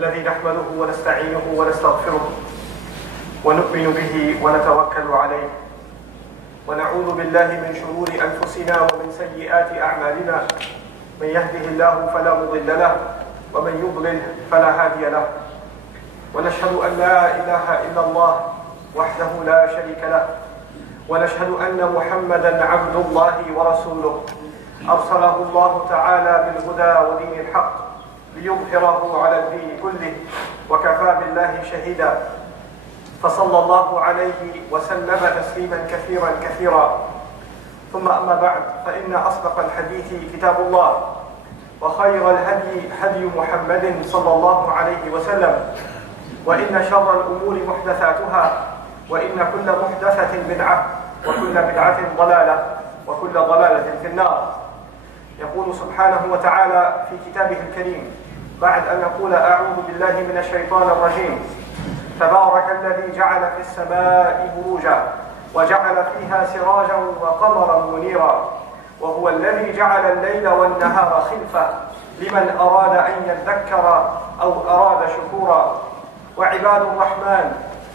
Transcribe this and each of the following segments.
الذي نحمده ونستعينه ونستغفره ونؤمن به ونتوكل عليه ونعوذ بالله من شرور أنفسنا ومن سيئات أعمالنا من يهده الله فلا مضل له ومن يضلل فلا هادي له ونشهد أن لا إله إلا الله وحده لا شريك له ونشهد أن محمدا عبد الله ورسوله أرسله الله تعالى بالهدى ودين الحق ليظهره على الدين كله وكفى بالله شهيدا فصلى الله عليه وسلم تسليما كثيرا كثيرا ثم أما بعد فإن أصدق الحديث كتاب الله وخير الهدي هدي محمد صلى الله عليه وسلم وإن شر الأمور محدثاتها وإن كل محدثة بدعة وكل بدعة ضلالة وكل ضلالة في النار. يقول سبحانه وتعالى في كتابه الكريم بعد أن يقول أعوذ بالله من الشيطان الرجيم تبارك الذي جعل في السماء بروجا وجعل فيها سراجا وقمرا منيرا وهو الذي جعل الليل والنهار خلفة لمن أراد أن يذكر أو أراد شكورا وعباد الرحمن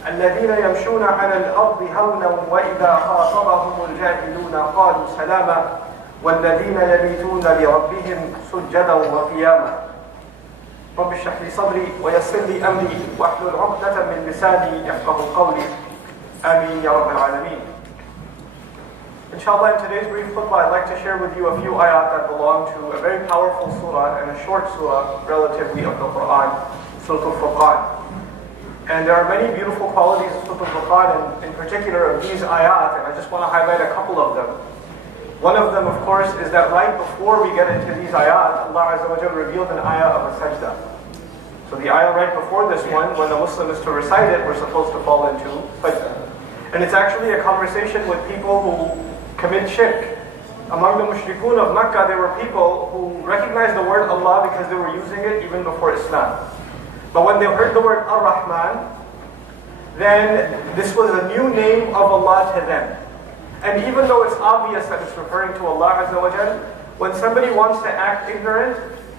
الذين يمشون على الأرض هونا وإذا خاطبهم الجاهلون قالوا سلاما والذين يبيتون لربهم سجدا وقياما. رب اشرح لي صدري ويسر لي أمري واحلل عقدة من لساني يفقهوا قولي آمين يا رب العالمين. Inshallah, in today's brief khutbah, I'd like to share with you a few ayat that belong to a very powerful surah and a short surah relatively of the Quran, Surah Al-Furqan. And there are many beautiful qualities of Surah Al-Furqan, and in particular of these ayat, and I just want to highlight a couple of them. One of them, of course, is that right before we get into these ayat, Allah Azza wa Jalla revealed an ayah of a sajda. So the ayah right before this one, when the Muslim is to recite it, we're supposed to fall into sajda. And it's actually a conversation with people who commit shirk. Among the mushrikun of Makkah, there were people who recognized the word Allah because they were using it even before Islam. But when they heard the word Ar-Rahman, then this was a new name of Allah to them. And even though it's obvious that it's referring to Allah Azza wa Jal, when somebody wants to act ignorant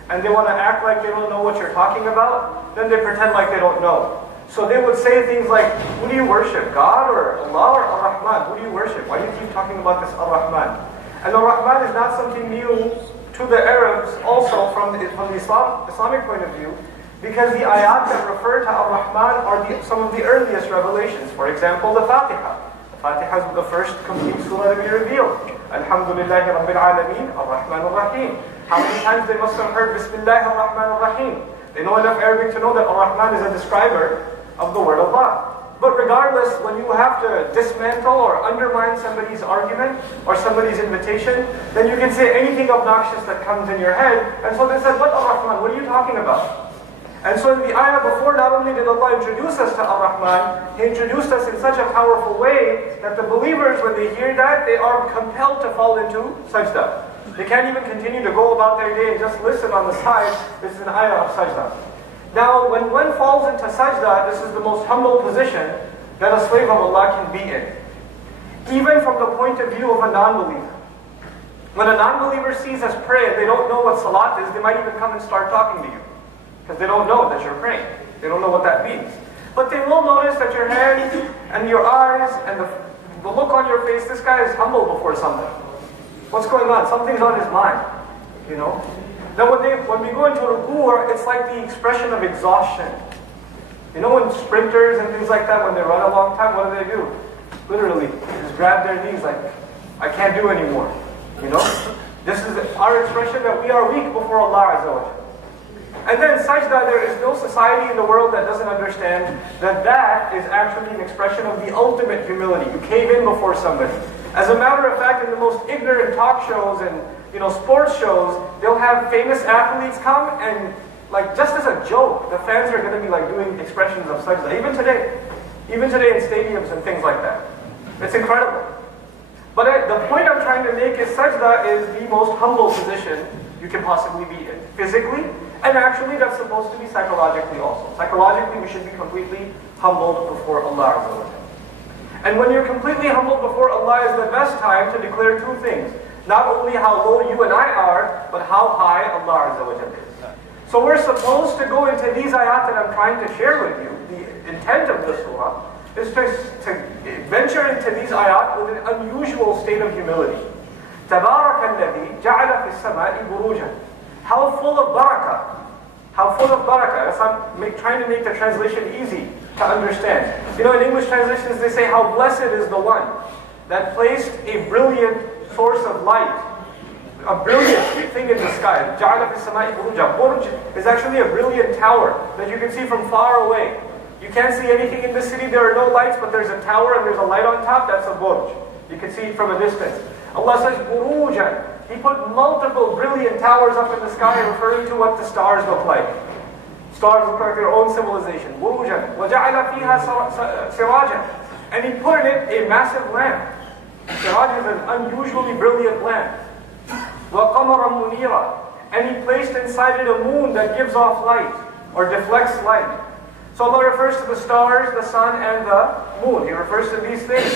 and they want to act like they don't know what you're talking about, then they pretend like they don't know. So they would say things like, who do you worship, God or Allah or Ar-Rahman? Who do you worship? Why do you keep talking about this Ar-Rahman? And Ar-Rahman is not something new to the Arabs also from the Islamic point of view, because the ayat that refer to Ar-Rahman are some of the earliest revelations. For example, the Fatiha. The Fatiha is the first complete surah to be revealed. Alhamdulillahi Rabbil Alameen, Ar-Rahman Ar-Rahim. How many times they must have heard Bismillah Ar-Rahman Ar-Rahim? They know enough Arabic to know that Ar-Rahman is a describer of the word Allah. But regardless, when you have to dismantle or undermine somebody's argument or somebody's invitation, then you can say anything obnoxious that comes in your head. And so they said, what Ar-Rahman? What are you talking about? And so in the ayah before, not only did Allah introduce us to Ar-Rahman, He introduced us in such a powerful way that the believers, when they hear that, they are compelled to fall into sajda. They can't even continue to go about their day and just listen on the side. This is an ayah of sajda. Now, when one falls into sajda, this is the most humble position that a slave of Allah can be in. Even from the point of view of a non-believer. When a non-believer sees us pray and they don't know what salat is, they might even come and start talking to you. Because they don't know that you're praying. They don't know what that means. But they will notice that your hands and your eyes and the look on your face, this guy is humble before something. What's going on? Something's on his mind. You know? Now when we go into ruku', it's like the expression of exhaustion. You know when sprinters and things like that, when they run a long time, what do? Literally, they just grab their knees like, I can't do anymore. You know? This is our expression that we are weak before Allah Azza wa Jalla. And then sajda, there is no society in the world that doesn't understand that that is actually an expression of the ultimate humility. You cave in before somebody. As a matter of fact, in the most ignorant talk shows and sports shows, they'll have famous athletes come and like just as a joke, the fans are going to be like doing expressions of sajda. Even today in stadiums and things like that. It's incredible. But the point I'm trying to make is sajda is the most humble position you can possibly be in. Physically, and actually that's supposed to be psychologically also. Psychologically, we should be completely humbled before Allah Azza wa Jalla. And when you're completely humbled before Allah is the best time to declare two things. Not only how low you and I are, but how high Allah Azza wa Jalla is. So we're supposed to go into these ayat that I'm trying to share with you. The intent of the surah is to venture into these ayat with an unusual state of humility. تَبَارَكَ الَّذِي جَعَلَ فِي السَّمَاءِ بُرُوجًا. How full of barakah. How full of barakah. As I'm trying to make the translation easy to understand. You know, in English translations they say, how blessed is the one that placed a brilliant source of light, a brilliant thing in the sky. جَعَلَ فِي السَّمَاءِ بُرُوجًا. Burj is actually a brilliant tower that you can see from far away. You can't see anything in the city, there are no lights, but there's a tower and there's a light on top, that's a burj. You can see it from a distance. Allah says, burujan. He put multiple brilliant towers up in the sky, referring to what the stars look like. Stars look like their own civilization. Burujan. وَجَعَلَ فِيهَا سِرَاجًا. And He put in it a massive lamp. Siraj is an unusually brilliant lamp. وَقَمَرًا مُنِيرًا. And He placed inside it a moon that gives off light, or deflects light. So Allah refers to the stars, the sun, and the moon. He refers to these things.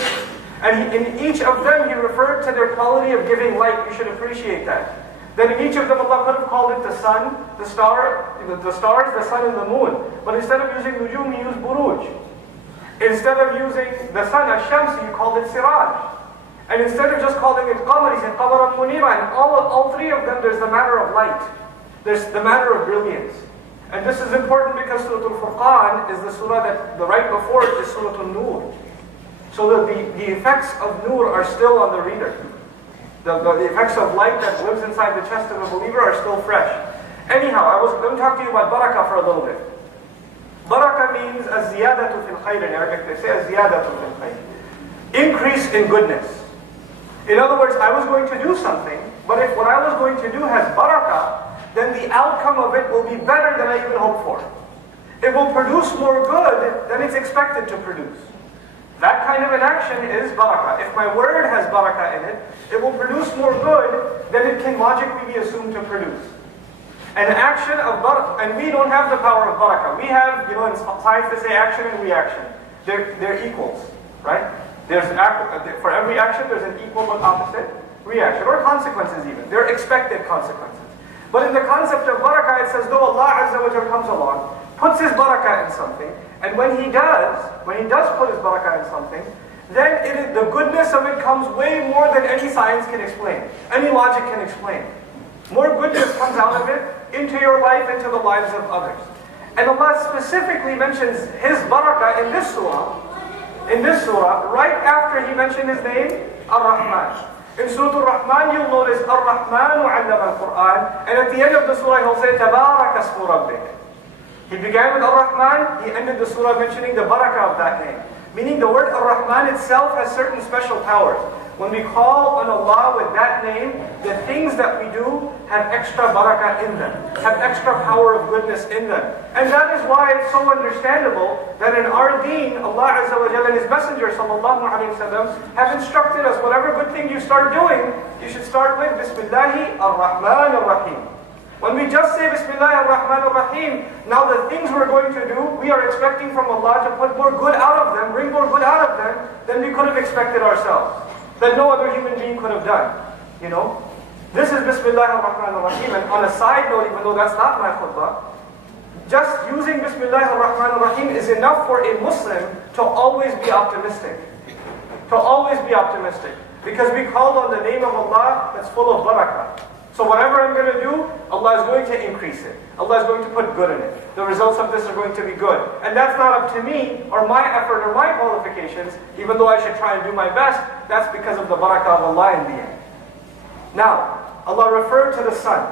And in each of them, He referred to their quality of giving light. You should appreciate that. Then in each of them, Allah could have called it the sun, the stars, the sun, and the moon. But instead of using nujum, He used buruj. Instead of using the sun, ash-shams, He called it siraj. And instead of just calling it qamar, He said qamaran munira. And all three of them, there's the matter of light. There's the matter of brilliance. And this is important because Surah Al-Furqan is the surah that the right before it is Surah Al-Nur. So that the effects of Nur are still on the reader. The effects of light that lives inside the chest of a believer are still fresh. Anyhow, let me talk to you about barakah for a little bit. Barakah means az-ziyadatu fil khayr in Arabic. They say az-ziyadatu fil khayr. Increase in goodness. In other words, I was going to do something, but if what I was going to do has barakah, then the outcome of it will be better than I even hoped for. It will produce more good than it's expected to produce. That kind of an action is barakah. If my word has barakah in it, it will produce more good than it can logically be assumed to produce. An action of barakah, and we don't have the power of barakah. We have, in science they say action and reaction. They're equals, right? For every action, there's an equal but opposite reaction, or consequences even. They're expected consequences. But in the concept of barakah, it says, though Allah Azza wa Jalla comes along, puts His barakah in something, and when He does put His barakah in something, then the goodness of it comes way more than any science can explain, any logic can explain. More goodness comes out of it into your life, into the lives of others. And Allah specifically mentions His barakah in this surah, right after He mentioned His name, Ar-Rahman. In Surah Al-Rahman, you'll notice Ar-Rahmanu 'allama al-Qur'an, and at the end of the surah, He'll say, Tabarak asmu rabbik. He began with Ar-Rahman, He ended the surah mentioning the barakah of that name. Meaning the word Ar-Rahman itself has certain special powers. When we call on Allah with that name, the things that we do have extra barakah in them, have extra power of goodness in them. And that is why it's so understandable that in our deen, Allah Azza wa Jalla and His Messenger sallallahu alayhi wa sallam have instructed us, whatever good thing you start doing, you should start with Bismillahi ar-Rahman ar-Rahim. When we just say Bismillah ar-Rahman ar-Rahim, now the things we're going to do, we are expecting from Allah to put more good out of them, bring more good out of them, than we could have expected ourselves. That no other human being could have done. This is Bismillah ar-Rahman ar-Rahim. And on a side note, even though that's not my khutbah, just using Bismillah ar-Rahman ar-Rahim is enough for a Muslim to always be optimistic. To always be optimistic. Because we called on the name of Allah that's full of barakah. So whatever I'm going to do, Allah is going to increase it. Allah is going to put good in it. The results of this are going to be good. And that's not up to me, or my effort, or my qualifications, even though I should try and do my best. That's because of the barakah of Allah in the end. Now, Allah referred to the sun,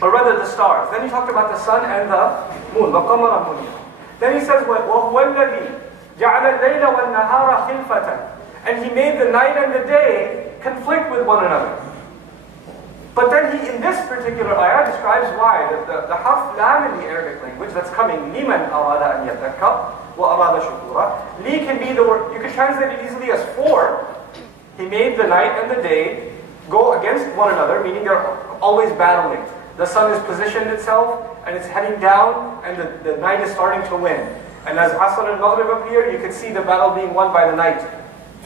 or rather the stars. Then He talked about the sun and the moon. وَقَمَرًا مُنِيرًا. Then He says, وَهُوَ الَّذِي جَعَلَ اللَّيْلَ وَالنَّهَارَ خِلْفَةً. And He made the night and the day conflict with one another. But then He, in this particular ayah, describes why. The harf lam in the Arabic language that's coming, لِمَنْ أَرَادَ أَنْ يَتَّقَّى وَأَرَادَ شُكُورًا. Li can be the word, you can translate it easily as for. He made the night and the day go against one another, meaning they're always battling. The sun has positioned itself, and it's heading down, and the night is starting to win. And as Asr and Maghrib appear, you can see the battle being won by the night.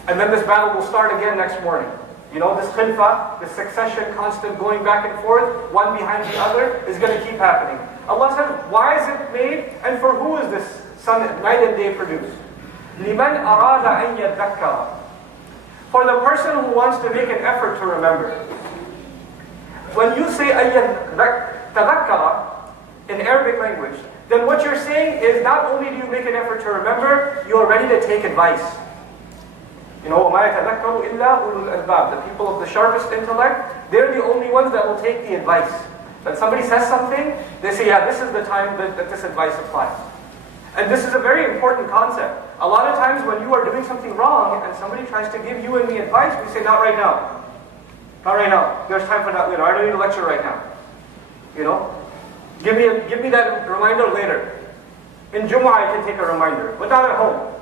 And then this battle will start again next morning. This khilfa, this succession, constant going back and forth, one behind the other, is going to keep happening. Allah says, why is it made and for who is this sun, night and day produced? لِمَنْ أَرَادَ أَنْ يَذَّكَّرَ. For the person who wants to make an effort to remember. When you say تَذَكَّرَ in Arabic language, then what you're saying is not only do you make an effort to remember, you are ready to take advice. You know, وَمَا يَتَذَكَّرُ إِلَّا أُولُو الْأَلْبَابِ. The people of the sharpest intellect, they're the only ones that will take the advice. When somebody says something, they say, yeah, this is the time that this advice applies. And this is a very important concept. A lot of times when you are doing something wrong and somebody tries to give you and me advice, we say, not right now. Not right now. There's time for that later. I don't need a lecture right now. You know? Give me that reminder later. In Jummah I can take a reminder, but not at home.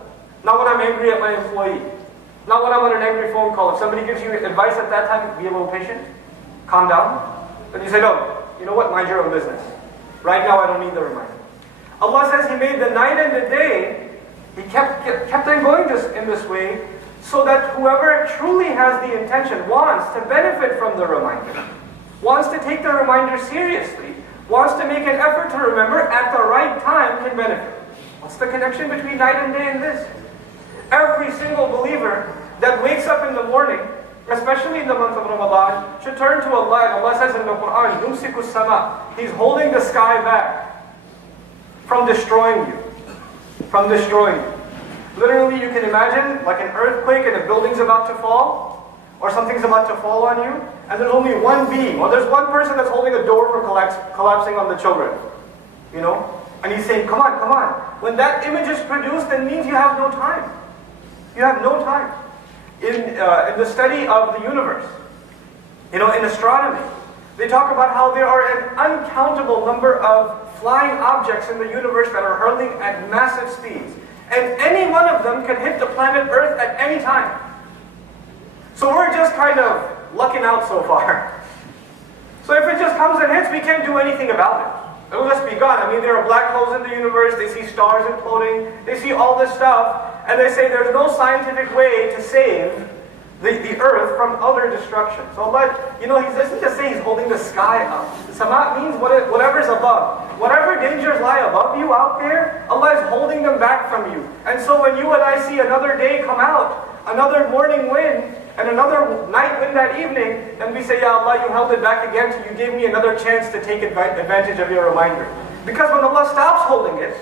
Not when I'm angry at my employee. Not when I'm on an angry phone call. If somebody gives you advice at that time, be a little patient. Calm down. Then you say, no, you know what? Mind your own business. Right now I don't need the reminder. Allah says He made the night and the day. He kept on going in this way so that whoever truly has the intention, wants to benefit from the reminder, wants to take the reminder seriously, wants to make an effort to remember at the right time, can benefit. What's the connection between night and day and this? Every single believer that wakes up in the morning, especially in the month of Ramadan, should turn to Allah. And Allah says in the Quran, يُمْسِكُ السَّمَاء. He's holding the sky back from destroying you. From destroying you. Literally, you can imagine like an earthquake and a building's about to fall, or something's about to fall on you, and there's only one being, or there's one person that's holding a door from collapsing on the children. You know? And he's saying, come on, come on. When that image is produced, that means you have no time. You have no time. In the study of the universe, you know, in astronomy, they talk about how there are an uncountable number of flying objects in the universe that are hurling at massive speeds. And any one of them can hit the planet Earth at any time. So we're just kind of lucking out so far. So if it just comes and hits, we can't do anything about it. It will just be gone. I mean, there are black holes in the universe, they see stars imploding, they see all this stuff, and they say there's no scientific way to save the earth from utter destruction. So Allah, you know, He doesn't just say He's holding the sky up. Sama means whatever's above. Whatever dangers lie above you out there, Allah is holding them back from you. And so when you and I see another day come out, another morning wind, and another night wind that evening, then we say, Ya Allah, you held it back again, so you gave me another chance to take advantage of your reminder. Because when Allah stops holding it,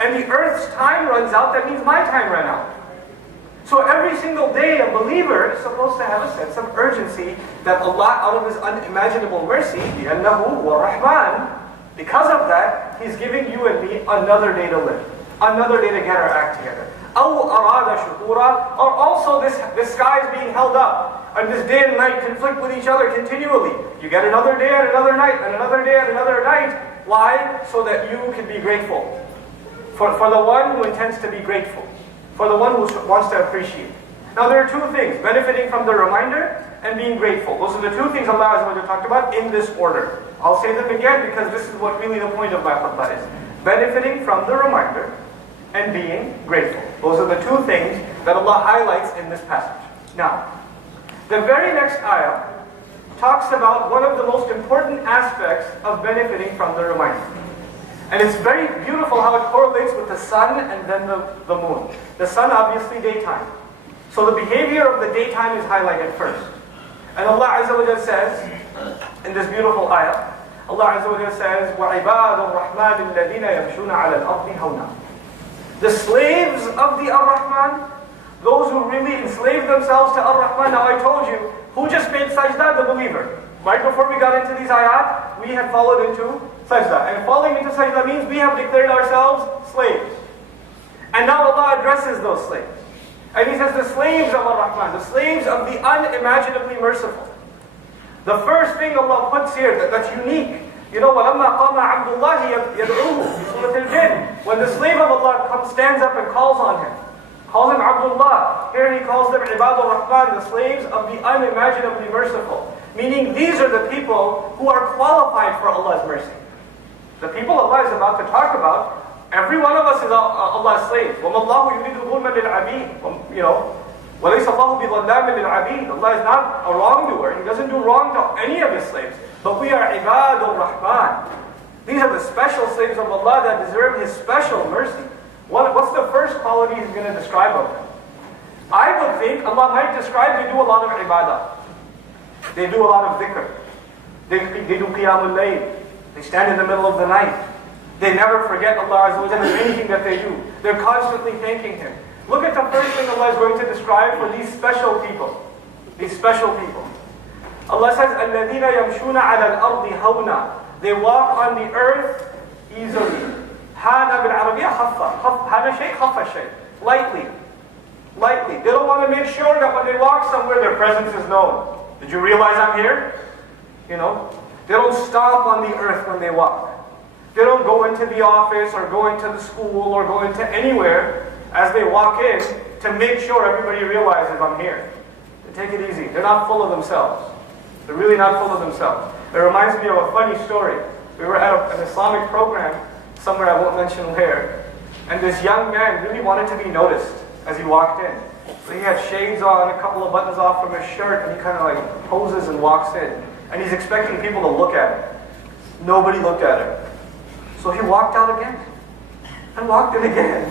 and the earth's time runs out, that means my time ran out. So every single day, a believer is supposed to have a sense of urgency that Allah, out of His unimaginable mercy, بِأَنَّهُ وَالرَّحْمَنِ, because of that, He's giving you and me another day to live, another day to get our act together. أَوْ أَرَادَ شُكُورًا, or also this sky is being held up, and this day and night conflict with each other continually. You get another day and another night, and another day and another night. Why? So that you can be grateful. For the one who intends to be grateful. For the one who wants to appreciate. Now there are two things, benefiting from the reminder and being grateful. Those are the two things Allah Azza wa Jalla talked about in this order. I'll say them again because this is what really the point of my khutbah is. Benefiting from the reminder and being grateful. Those are the two things that Allah highlights in this passage. Now, the very next ayah talks about one of the most important aspects of benefiting from the reminder. And it's very beautiful how it correlates with the sun and then the moon. The sun, obviously, daytime. So the behavior of the daytime is highlighted first. And Allah Azza wa Jalla says, in this beautiful ayah, Allah Azza wa Jalla says, وَعِبَادُ الرَّحْمَنِ الَّذِينَ يَمْشُونَ عَلَى الْأَرْضِ هَوْنًا. The slaves of the Ar-Rahman, those who really enslave themselves to Ar-Rahman. Now I told you, who just made sajda? The believer. Right before we got into these ayat, we had followed into sajda. And falling into sajda means we have declared ourselves slaves. And now Allah addresses those slaves. And He says the slaves of Ar-Rahman, the slaves of the unimaginably merciful. The first thing Allah puts here that's unique, you know, وَلَمَّا قَامَ عَبْدُ اللَّهِ يَدْعُوهُ في سورة الجن. When the slave of Allah stands up and calls on him, calls him Abdullah. Here He calls them Ibad al-Rahman, the slaves of the unimaginably merciful. Meaning these are the people who are qualified for Allah's mercy. The people Allah is about to talk about, every one of us is Allah's slave. وَمَا اللَّهُ يُرِيدُ ظُلْمًا لِلْعَبِيدِ. You know, وَلَيْسَ اللَّهُ بِظَلَّامٍ لِلْعَبِيدِ. Allah is not a wrongdoer. He doesn't do wrong to any of His slaves. But we are Ibad al-Rahman. These are the special slaves of Allah that deserve His special mercy. What's the first quality He's going to describe of them? I would think Allah might describe they do a lot of ibadah. They do a lot of dhikr. They do qiyamul layl. They stand in the middle of the night. They never forget Allah Azza wa Jalla in anything that they do. They're constantly thanking Him. Look at the first thing Allah is going to describe for these special people. These special people. Allah says, الَّذِينَ يَمْشُونَ عَلَى الْأَرْضِ هَوْنًا. They walk on the earth easily. هَذَا بِالْعَرَبِيَّةِ خَفَّ. هَذَا شَيْء خَفَّ شَيْء. Lightly. Lightly. They don't want to make sure that when they walk somewhere, their presence is known. Did you realize I'm here? You know? They don't stomp on the earth when they walk. They don't go into the office or go into the school or go into anywhere as they walk in to make sure everybody realizes I'm here. They take it easy. They're not full of themselves. They're really not full of themselves. It reminds me of a funny story. We were at an Islamic program, somewhere I won't mention where, and this young man really wanted to be noticed as he walked in. So he had shades on, a couple of buttons off from his shirt, and he kind of like poses and walks in. And he's expecting people to look at him. Nobody looked at him. So he walked out again. And walked in again.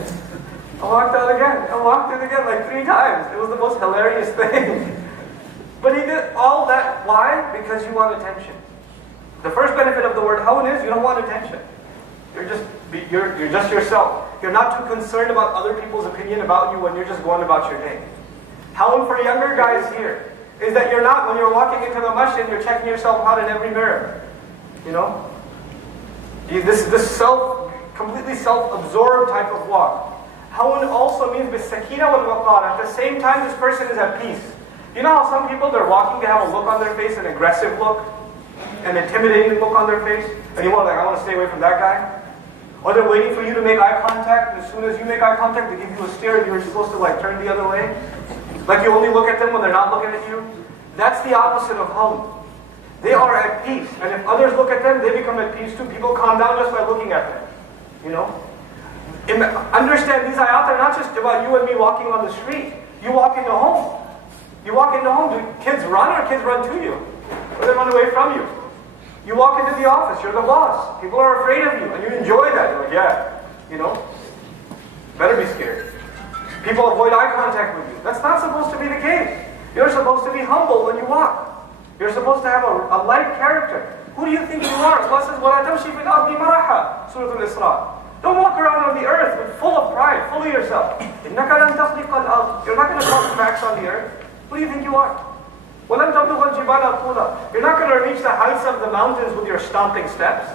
And walked out again. And walked in again like 3 times. It was the most hilarious thing. But he did all that. Why? Because you want attention. The first benefit of the word hawn is you don't want attention. You're just yourself. You're not too concerned about other people's opinion about you when you're just going about your day. Hawn for younger guys here is that you're not, when you're walking into the masjid, you're checking yourself out in every mirror. You know? This completely self-absorbed type of walk. Hawn also means bisakina wal waqar. At the same time, this person is at peace. You know how some people, they're walking, they have a look on their face, an aggressive look, an intimidating look on their face, and you want, like, I want to stay away from that guy? Or they're waiting for you to make eye contact, and as soon as you make eye contact, they give you a stare, and you're supposed to like turn the other way. Like you only look at them when they're not looking at you. That's the opposite of hawn. They are at peace, and if others look at them, they become at peace too. People calm down just by looking at them. You know? Understand, these ayat are not just about you and me walking on the street. You walk into home. You walk into home, do kids run or kids run to you? Or they run away from you? You walk into the office, you're the boss. People are afraid of you, and you enjoy that. You're like, yeah, you know, better be scared. People avoid eye contact with you. That's not supposed to be the case. You're supposed to be humble when you walk. You're supposed to have a light character. Who do you think you are? Allah says, وَلَا تَمْشِي فِي الْأَرْضِ مَرَحًا, Surah Al-Isra. Don't walk around on the earth with full of pride, full of yourself. إِنَّكَ لَن تَخْلِقَ الْأَرْضِ. You're not going to cause cracks on the earth. Who do you think you are? وَلَن تَبْلُغَ الْجِبَالَ طُولًا. You're not going to reach the heights of the mountains with your stomping steps.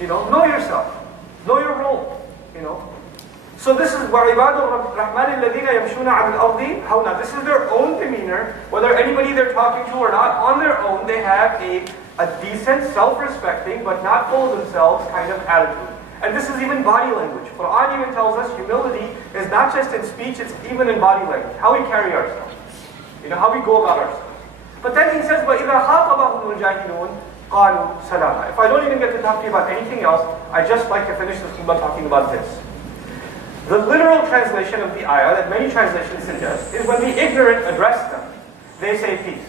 You know yourself. Know your role. You know. So this is وَعِبَادُ الرَّحْمَنِ الَّذِينَ يَمْشُونَ عَلَى الْأَرْضِ هَوْنًا. This is their own demeanor. Whether anybody they're talking to or not, on their own they have a decent, self-respecting, but not full of themselves kind of attitude. And this is even body language. Quran even tells us humility is not just in speech, it's even in body language. How we carry ourselves. You know, how we go about ourselves. But then he says, وَإِذَا خَاطَبَهُمُ الْجَاهِلُونَ قَالُوا سَلَامًا. If I don't even get to talk to you about anything else, I just like to finish this by talking about this. The literal translation of the ayah that many translations suggest is when the ignorant address them, they say peace.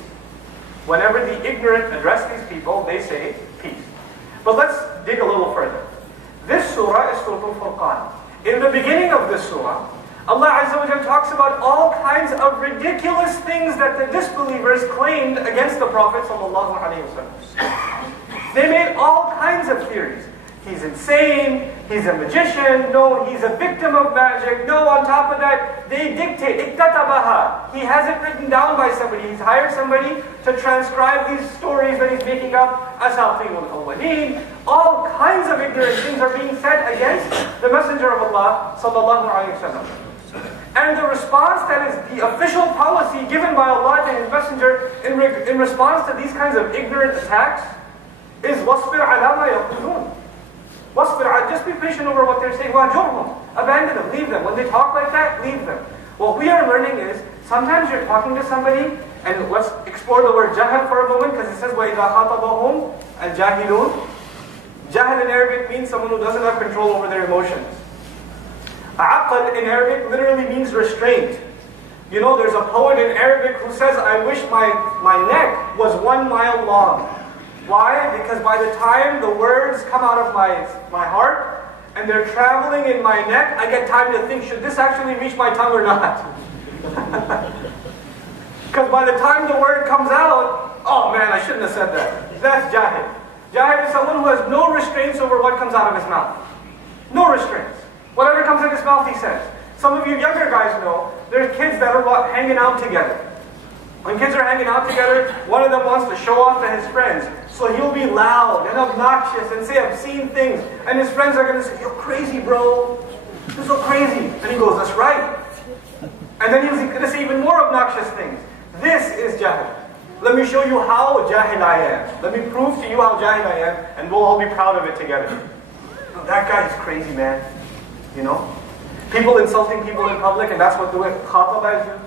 Whenever the ignorant address these people, they say peace. But let's dig a little further. This surah is Surah Al-Furqan. In the beginning of this surah, Allah Azza wa Jalla talks about all kinds of ridiculous things that the disbelievers claimed against the Prophet sallallahu alaihi wasallam. They made all kinds of theories. He's insane, he's a magician, no, he's a victim of magic, no, on top of that, they dictate, iktatabaha. He has it written down by somebody, he's hired somebody to transcribe these stories that he's making up, asatirul awwaleen. All kinds of ignorant things are being said against the Messenger of Allah sallallahu alaihi wasallam. And the response that is the official policy given by Allah to His Messenger in response to these kinds of ignorant attacks is وَاصْبِرْ عَلَى مَا يَقُولُونَ. Just be patient over what they're saying. وَاجُرْهُمْ. Abandon them, leave them. When they talk like that, leave them. What we are learning is, sometimes you're talking to somebody, and let's explore the word jahal for a moment, because it says وَإِذَا خَاطَبَهُمْ الْجَاهِلُونَ. Jahal in Arabic means someone who doesn't have control over their emotions. Aql in Arabic literally means restraint. You know, there's a poet in Arabic who says, I wish my neck was 1 mile long. Why? Because by the time the words come out of my heart and they're traveling in my neck, I get time to think, should this actually reach my tongue or not? Because by the time the word comes out, oh man, I shouldn't have said that. That's jahil. Jahil is someone who has no restraints over what comes out of his mouth. No restraints. Whatever comes out of his mouth, he says. Some of you younger guys know, there's kids that are hanging out together. When kids are hanging out together, one of them wants to show off to his friends. So he'll be loud and obnoxious and say obscene things. And his friends are going to say, you're crazy, bro. You're so crazy. And he goes, that's right. And then he's going to say even more obnoxious things. This is jahil. Let me show you how jahil I am. Let me prove to you how jahil I am, and we'll all be proud of it together. Oh, that guy is crazy, man. You know? People insulting people in public, and that's what the way khataba is used.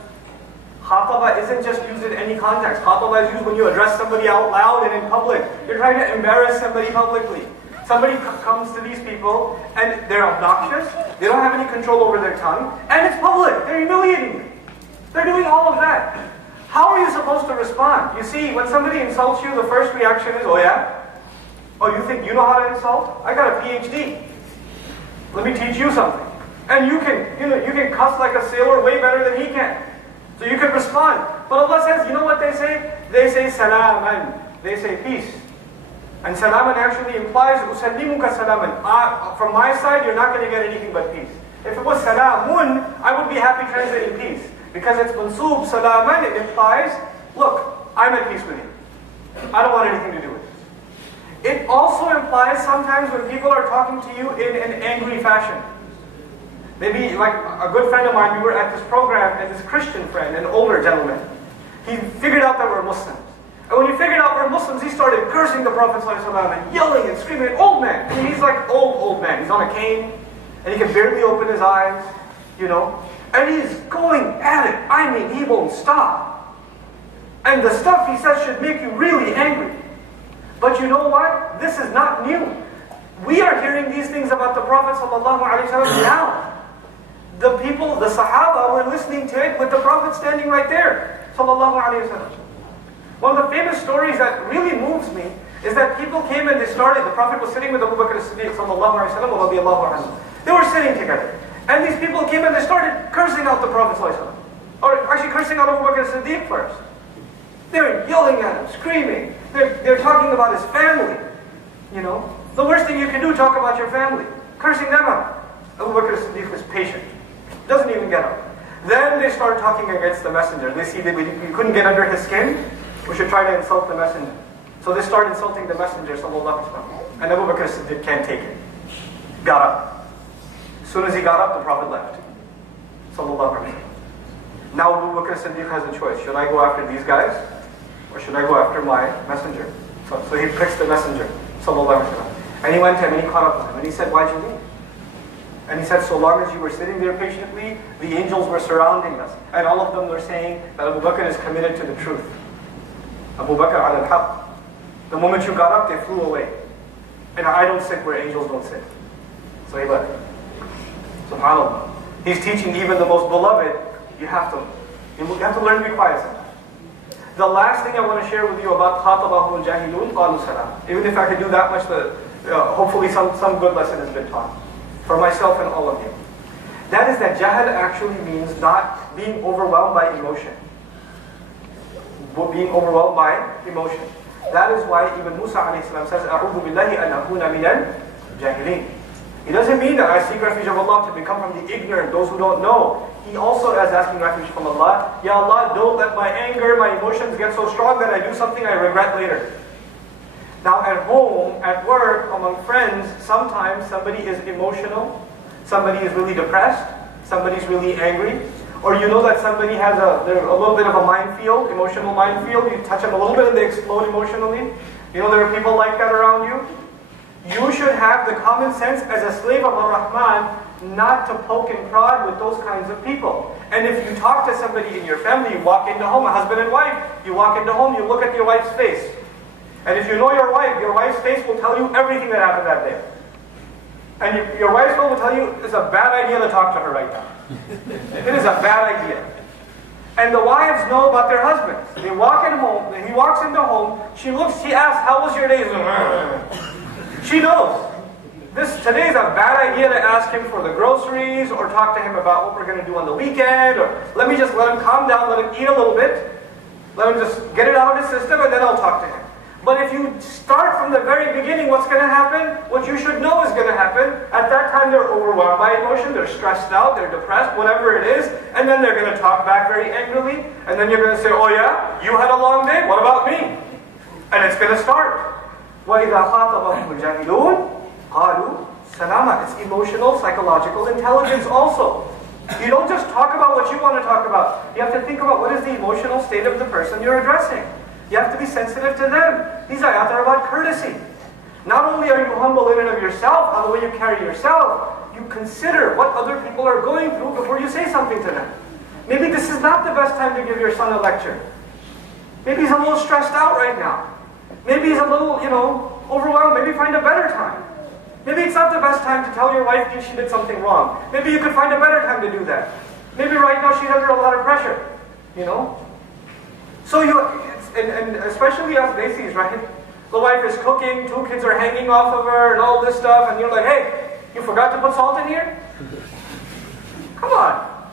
Khataba isn't just used in any context. Khataba is used when you address somebody out loud and in public. You're trying to embarrass somebody publicly. Somebody comes to these people, and they're obnoxious. They don't have any control over their tongue, and it's public. They're humiliating them. They're doing all of that. How are you supposed to respond? You see, when somebody insults you, the first reaction is, oh yeah? Oh, you think you know how to insult? I got a PhD. Let me teach you something. And you can cuss like a sailor way better than he can. So you can respond. But Allah says, you know what they say? They say salaman. They say peace. And salaman actually implies usallimuka salaman. From my side, you're not going to get anything but peace. If it was salamun, I would be happy translating peace. Because it's mansoob salaman, it implies, look, I'm at peace with you. I don't want anything to do with this. It also implies sometimes when people are talking to you in an angry fashion. Maybe like a good friend of mine, we were at this program, and this Christian friend, an older gentleman, he figured out that we're Muslims. And when he figured out we're Muslims, he started cursing the Prophet ﷺ and yelling and screaming, old man. I mean, he's like old man. He's on a cane, and he can barely open his eyes, you know. And he's going at it. I mean, he won't stop. And the stuff he says should make you really angry. But you know what? This is not new. We are hearing these things about the Prophet ﷺ now. The people, the Sahaba, were listening to it with the Prophet standing right there. ﷺ. One of the famous stories that really moves me is that people came and they started, the Prophet was sitting with Abu Bakr as-Siddiq ﷺ. They were sitting together. And these people came and they started cursing out the Prophet ﷺ. Or actually cursing out Abu Bakr as-Siddiq first. They were yelling at him, screaming. They're talking about his family. You know, the worst thing you can do, talk about your family. Cursing them out. Abu Bakr as-Siddiq was patient. Doesn't even get up. Then they start talking against the messenger. They see that we couldn't get under his skin. We should try to insult the messenger. So they start insulting the messenger, sallallahu alaihi wasallam. And Abu Bakr as-Siddiq can't take it. Got up. As soon as he got up, the Prophet left. Sallallahu alaihi wasallam. Now Abu Bakr as-Siddiq has a choice. Should I go after these guys? Or should I go after my messenger? So he picks the messenger. Sallallahu alaihi wasallam. And he went to him and he caught up with him. And he said, why'd you leave? And he said, so long as you were sitting there patiently, the angels were surrounding us. And all of them were saying that Abu Bakr is committed to the truth. Abu Bakr al-Haq. The moment you got up, they flew away. And I don't sit where angels don't sit. So he left. SubhanAllah. He's teaching even the most beloved, you have to learn to be quiet sometimes. The last thing I want to share with you about خَاطَبَهُمُ الْجَاهِلُونَ قَالُوا سَلَامًا. Even if I could do that much, hopefully some good lesson has been taught. For myself and all of you. That is that jahal actually means not being overwhelmed by emotion. Being overwhelmed by emotion. That is why even Musa a.s. says, أَعُوذُ بِاللَّهِ أَنْ أَكُونَ مِنَ الْجَاهِلِينَ. He doesn't mean that I seek refuge of Allah to become from the ignorant, those who don't know. He also is asking refuge from Allah. Ya Allah, don't let my anger, my emotions get so strong that I do something I regret later. Now at home, at work, among friends, sometimes somebody is emotional, somebody is really depressed, somebody's really angry, or you know that somebody has a little bit of a minefield, emotional minefield. You touch them a little bit and they explode emotionally. You know there are people like that around you. You should have the common sense as a slave of Ar-Rahman not to poke and prod with those kinds of people. And if you talk to somebody in your family, you walk into home, a husband and wife, you walk into home, you look at your wife's face. And if you know your wife's face will tell you everything that happened that day. And your wife's will tell you it's a bad idea to talk to her right now. It is a bad idea. And the wives know about their husbands. They walk in home, he walks into home, she looks, she asks, how was your day? She knows. Today is a bad idea to ask him for the groceries or talk to him about what we're going to do on the weekend, or let me just let him calm down, let him eat a little bit, let him just get it out of his system, and then I'll talk to him. But if you start from the very beginning, what's going to happen? What you should know is going to happen. At that time, they're overwhelmed by emotion, they're stressed out, they're depressed, whatever it is, and then they're going to talk back very angrily, and then you're going to say, oh yeah, you had a long day, what about me? And it's going to start. وَإِذَا خَاطَبَهُمُ الْجَاهِلُونَ قَالُوا سَلَامًا. It's emotional, psychological intelligence also. You don't just talk about what you want to talk about. You have to think about what is the emotional state of the person you're addressing. You have to be sensitive to them. These ayat are about courtesy. Not only are you humble in and of yourself, how the way you carry yourself, you consider what other people are going through before you say something to them. Maybe this is not the best time to give your son a lecture. Maybe he's a little stressed out right now. Maybe he's a little, overwhelmed. Maybe find a better time. Maybe it's not the best time to tell your wife she did something wrong. Maybe you could find a better time to do that. Maybe right now she's under a lot of pressure, So and especially us Desis, right? The wife is cooking, 2 kids are hanging off of her and all this stuff, and you're like, hey, you forgot to put salt in here? Come on.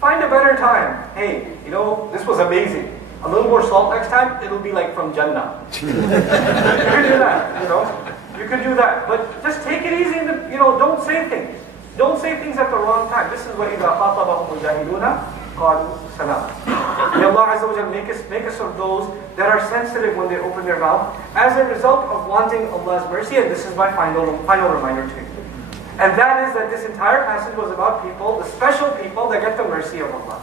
Find a better time. Hey, this was amazing. A little more salt next time, it'll be like from Jannah. You can do that, You can do that. But just take it easy, don't say things. Don't say things at the wrong time. This is what إِذَا خَاطَبَهُمُ الْجَاهِلُونَ قَالُوا سَلَامًا. May Allah Azza wa Jalla make us of those that are sensitive when they open their mouth as a result of wanting Allah's mercy. And this is my final reminder to you. And that is that this entire passage was about people, the special people that get the mercy of Allah.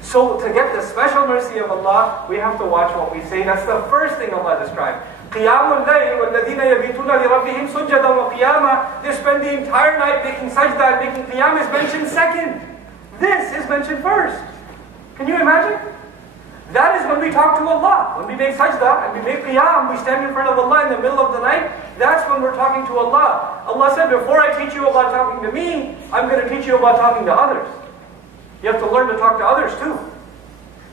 So to get the special mercy of Allah, we have to watch what we say. That's the first thing Allah described. قِيَامُ اللَّيْلِ وَالَّذِينَ يَبِيتُونَ لِرَبِّهِمْ سُجَّدًا وَقِيَامًا. They spend the entire night making sajda, and making qiyam is mentioned second. This is mentioned first. Can you imagine? That is when we talk to Allah. When we make sajda and we make qiyam, we stand in front of Allah in the middle of the night, that's when we're talking to Allah. Allah said, before I teach you about talking to me, I'm going to teach you about talking to others. You have to learn to talk to others too.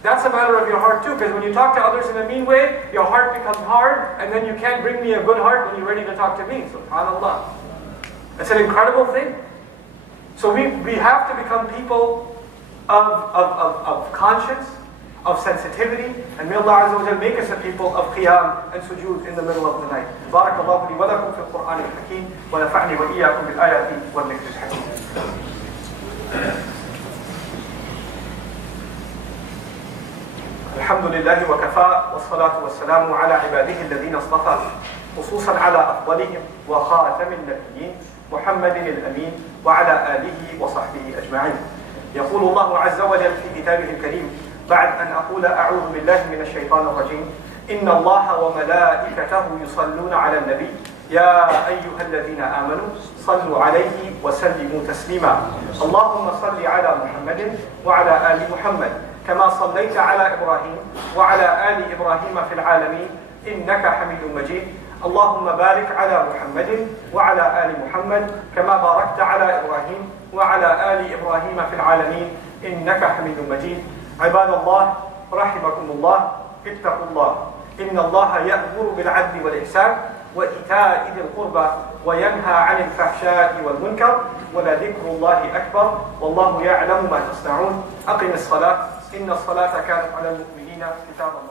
That's a matter of your heart too, because when you talk to others in a mean way, your heart becomes hard, and then you can't bring me a good heart when you're ready to talk to me. SubhanAllah. It's an incredible thing. So we have to become people of conscience, of sensitivity, and may Allah Azza wa Jalla make us a people of qiyam and sujood in the middle of the night. Barakallahu li wa lakum fil Qur'an al-Hakim, wa nafa'ni wa iyyakum bil ayati wal dhikr al-hakim. الحمد لله وكفى والصلاة والسلام على عباده الذين اصطفى خصوصا على أفضلهم وخاتم النبيين محمد الأمين وعلى آله وصحبه أجمعين. يقول الله عز وجل في كتابه الكريم بعد أن أقول أعوذ بالله من الشيطان الرجيم إن الله وملائكته يصلون على النبي يا أيها الذين آمنوا صلوا عليه وسلموا تسليما اللهم صل على محمد وعلى آل محمد كما صليت على إبراهيم وعلى آل إبراهيم في العالمين إنك حميد مجيد اللهم بارك على محمد وعلى آل محمد كما باركت على إبراهيم وعلى آل إبراهيم في العالمين إنك حميد مجيد عباد الله رحمكم الله اتقوا الله إن الله يأمر بالعدل والإحسان وإيتاء ذي القربى وينهى عن الفحشاء والمنكر ولذكر الله أكبر والله يعلم ما تصنعون أقم الصلاة إن الصلاة كانت على المؤمنين كتابا